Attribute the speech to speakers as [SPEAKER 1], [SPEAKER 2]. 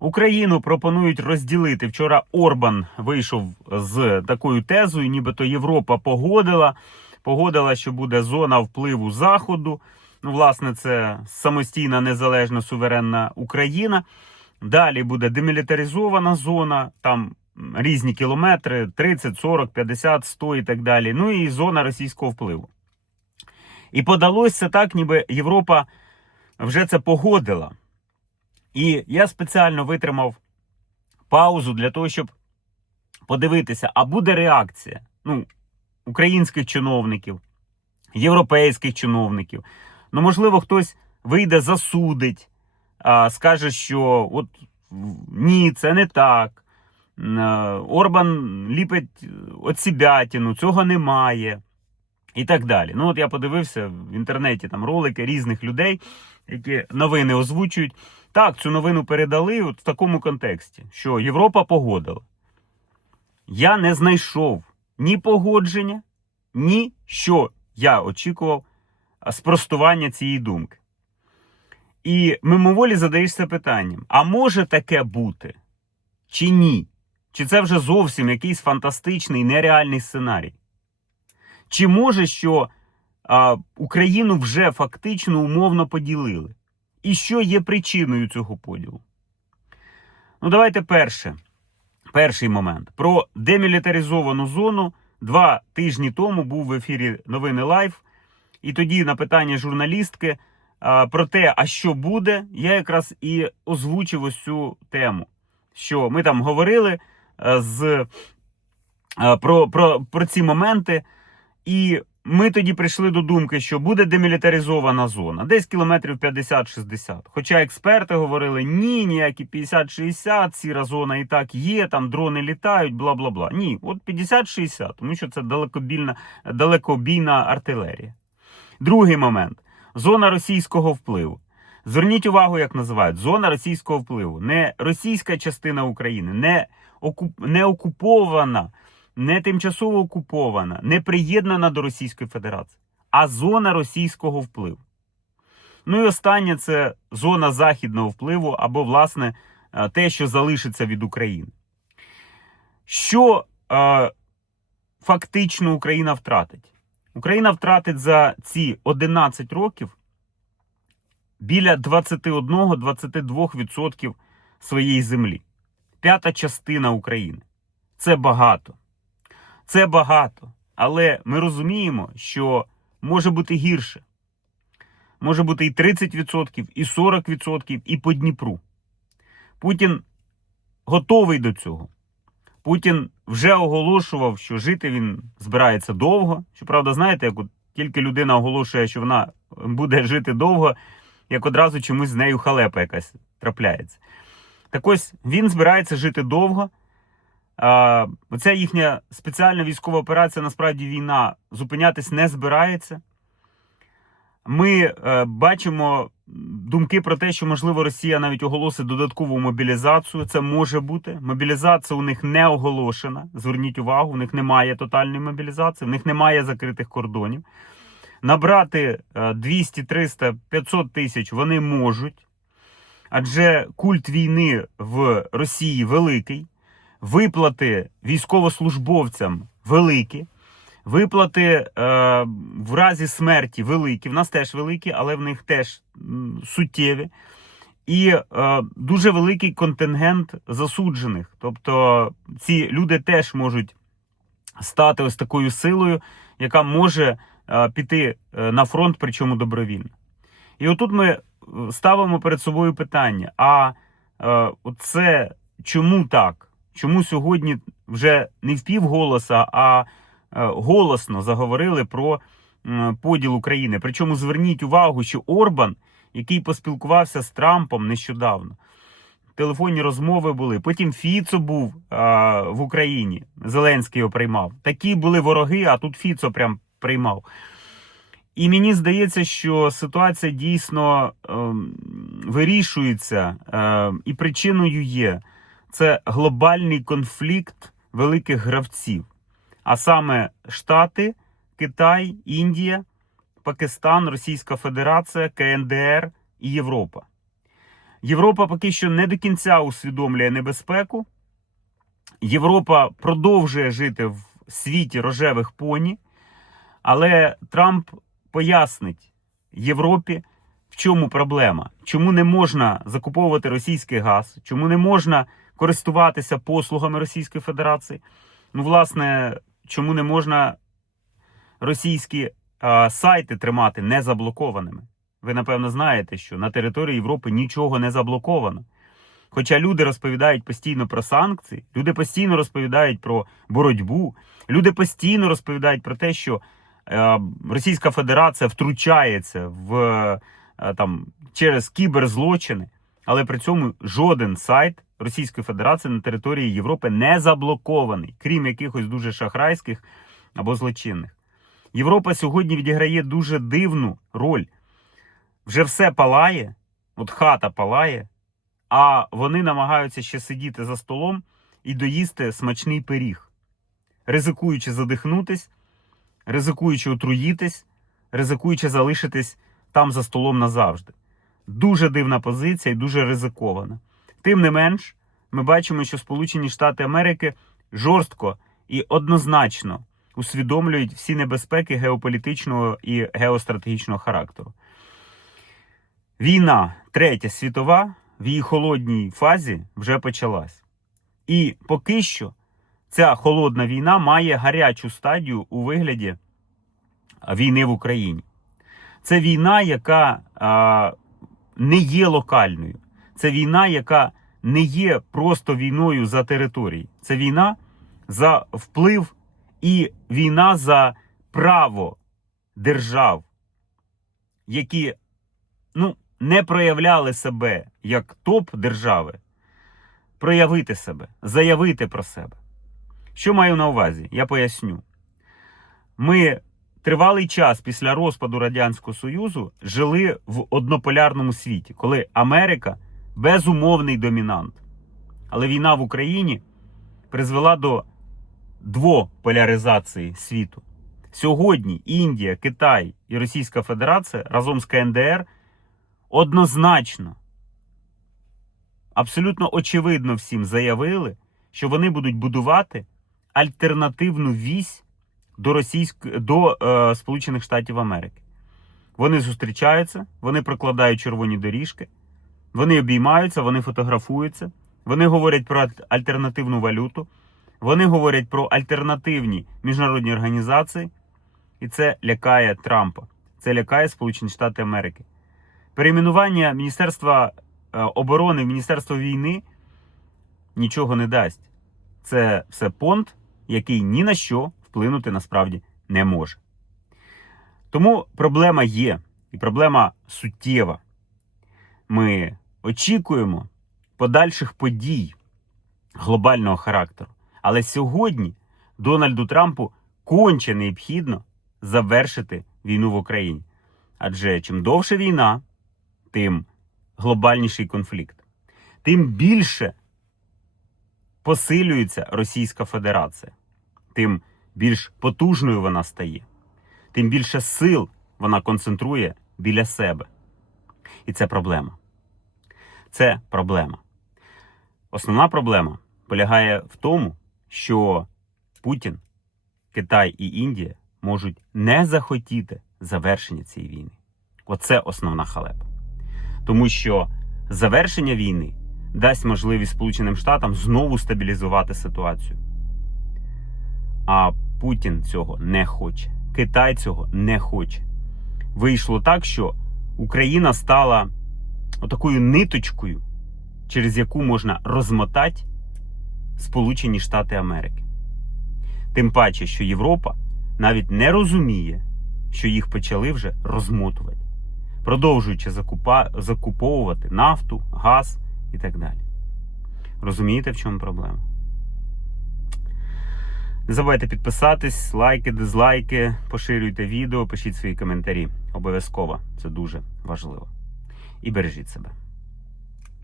[SPEAKER 1] Україну пропонують розділити. Вчора Орбан вийшов з такою тезою, нібито Європа погодила. Погодила, що буде зона впливу Заходу. Ну, власне, це самостійна незалежна суверенна Україна. Далі буде демілітаризована зона, там різні кілометри: 30, 40, 50, 100 і так далі. Ну і зона російського впливу. І подалося так, ніби Європа вже це погодила. І я спеціально витримав паузу для того, щоб подивитися, а буде реакція ну, українських чиновників, європейських чиновників. Ну, можливо, хтось вийде, засудить, скаже, що от ні, це не так. Орбан ліпить оцібятіну, цього немає. І так далі. Ну, от я подивився в інтернеті там ролики різних людей, які новини озвучують. Так, цю новину передали от в такому контексті, що Європа погодила. Я не знайшов ні погодження, ні що я очікував спростування цієї думки. І мимоволі задаєшся питанням: а може таке бути? Чи ні? Чи це вже зовсім якийсь фантастичний нереальний сценарій? Чи може, що а, Україну вже фактично умовно поділили? І що є причиною цього поділу? Ну, давайте перше. Перший момент. Про демілітаризовану зону два тижні тому був в ефірі новини Лайф. І тоді на питання журналістки а, про те, а що буде, я якраз і озвучив ось цю тему. Що ми там говорили е, з, е, про, про, про ці моменти, і ми тоді прийшли до думки, що буде демілітаризована зона, десь кілометрів 50-60. Хоча експерти говорили, ні, ніякі 50-60, сіра зона і так є, там дрони літають, бла бла бла. Ні, от 50-60, тому що це далекобільна, далекобійна артилерія. Другий момент зона російського впливу. Зверніть увагу, як називають зона російського впливу. Не російська частина України, не, окуп... не окупована, не тимчасово окупована, не приєднана до Російської Федерації, а зона російського впливу. Ну і останнє це зона західного впливу або, власне, е, те, що залишиться від України. Що е, фактично Україна втратить? Україна втратить за ці 11 років біля 21-22% своєї землі. П'ята частина України. Це багато. Це багато. Але ми розуміємо, що може бути гірше. Може бути і 30%, і 40%, і по Дніпру. Путін готовий до цього. Путін вже оголошував, що жити він збирається довго. Щоправда, знаєте, як от тільки людина оголошує, що вона буде жити довго, як одразу чомусь з нею халепа якась трапляється. Так ось він збирається жити довго. Оця їхня спеціальна військова операція, насправді війна, зупинятись не збирається. Ми е, бачимо думки про те, що можливо Росія навіть оголосить додаткову мобілізацію. Це може бути. Мобілізація у них не оголошена. Зверніть увагу, у них немає тотальної мобілізації, в них немає закритих кордонів. Набрати е, 200, 300, 500 тисяч вони можуть, адже культ війни в Росії великий, виплати військовослужбовцям великі. Виплати е, в разі смерті великі. В нас теж великі, але в них теж суттєві. І е, дуже великий контингент засуджених. Тобто ці люди теж можуть стати ось такою силою, яка може е, піти е, на фронт, причому добровільно. І отут ми е, ставимо перед собою питання: а е, це чому так? Чому сьогодні вже не впівголоса, а е, голосно заговорили про поділ України. Причому зверніть увагу, що Орбан, який поспілкувався з Трампом нещодавно, телефонні розмови були. Потім Фіцо був а, в Україні. Зеленський його приймав. Такі були вороги, а тут Фіцо прям приймав. І мені здається, що ситуація дійсно ем, вирішується, ем, і причиною є це глобальний конфлікт великих гравців, а саме Штати, Китай, Індія, Пакистан, Російська Федерація, КНДР і Європа. Європа поки що не до кінця усвідомлює небезпеку. Європа продовжує жити в світі рожевих поні, але Трамп пояснить Європі, в чому проблема, чому не можна закуповувати російський газ, чому не можна користуватися послугами Російської Федерації. Ну, власне, чому не можна російські а, сайти тримати не заблокованими? Ви напевно знаєте, що на території Європи нічого не заблоковано. Хоча люди розповідають постійно про санкції, люди постійно розповідають про боротьбу, люди постійно розповідають про те, що е, Російська Федерація втручається в е, там через кіберзлочини, але при цьому жоден сайт Російської Федерації на території Європи не заблокований, крім якихось дуже шахрайських або злочинних. Європа сьогодні відіграє дуже дивну роль. Вже все палає, от хата палає, а вони намагаються ще сидіти за столом і доїсти смачний пиріг, ризикуючи задихнутись, ризикуючи отруїтись, ризикуючи залишитись там за столом назавжди. Дуже дивна позиція і дуже ризикована. Тим не менш, ми бачимо, що Сполучені Штати Америки жорстко і однозначно усвідомлюють всі небезпеки геополітичного і геостратегічного характеру. Війна, третя світова, в її холодній фазі вже почалась. І поки що ця холодна війна має гарячу стадію у вигляді війни в Україні. Це війна, яка не є локальною. Це війна, яка не є просто війною за території. Це війна за вплив і війна за право держав, які ну, не проявляли себе як топ держави, проявити себе, заявити про себе. Що маю на увазі? Я поясню. Ми тривалий час після розпаду Радянського Союзу жили в однополярному світі, коли Америка безумовний домінант. Але війна в Україні призвела до двополяризації світу. Сьогодні Індія, Китай і Російська Федерація разом з КНДР однозначно, абсолютно очевидно всім заявили, що вони будуть будувати альтернативну вісь до Російськ... до е, Сполучених Штатів Америки. Вони зустрічаються, вони прокладають червоні доріжки, вони обіймаються, вони фотографуються, вони говорять про альтернативну валюту, вони говорять про альтернативні міжнародні організації, і це лякає Трампа. Це лякає Сполучені Штати Америки. Перейменування Міністерства е, оборони в Міністерство війни нічого не дасть. Це все понт, який ні на що вплинути насправді не може. Тому проблема є, і проблема суттєва. Ми очікуємо подальших подій глобального характеру. Але сьогодні Дональду Трампу конче необхідно завершити війну в Україні. Адже чим довше війна, тим глобальніший конфлікт, тим більше посилюється Російська Федерація, тим більш потужною вона стає, тим більше сил вона концентрує біля себе. І це проблема. Це проблема. Основна проблема полягає в тому, що Путін, Китай і Індія можуть не захотіти завершення цієї війни. Оце основна халепа. Тому що завершення війни дасть можливість Сполученим Штатам знову стабілізувати ситуацію. А Путін цього не хоче. Китай цього не хоче. Вийшло так, що Україна стала отакою ниточкою, через яку можна розмотати Сполучені Штати Америки. Тим паче, що Європа навіть не розуміє, що їх почали вже розмотувати, продовжуючи закупа... закуповувати нафту, газ і так далі. Розумієте, в чому проблема? Не забувайте підписатись, лайки, дизлайки, поширюйте відео, пишіть свої коментарі. Обов'язково це дуже важливо. І бережіть себе.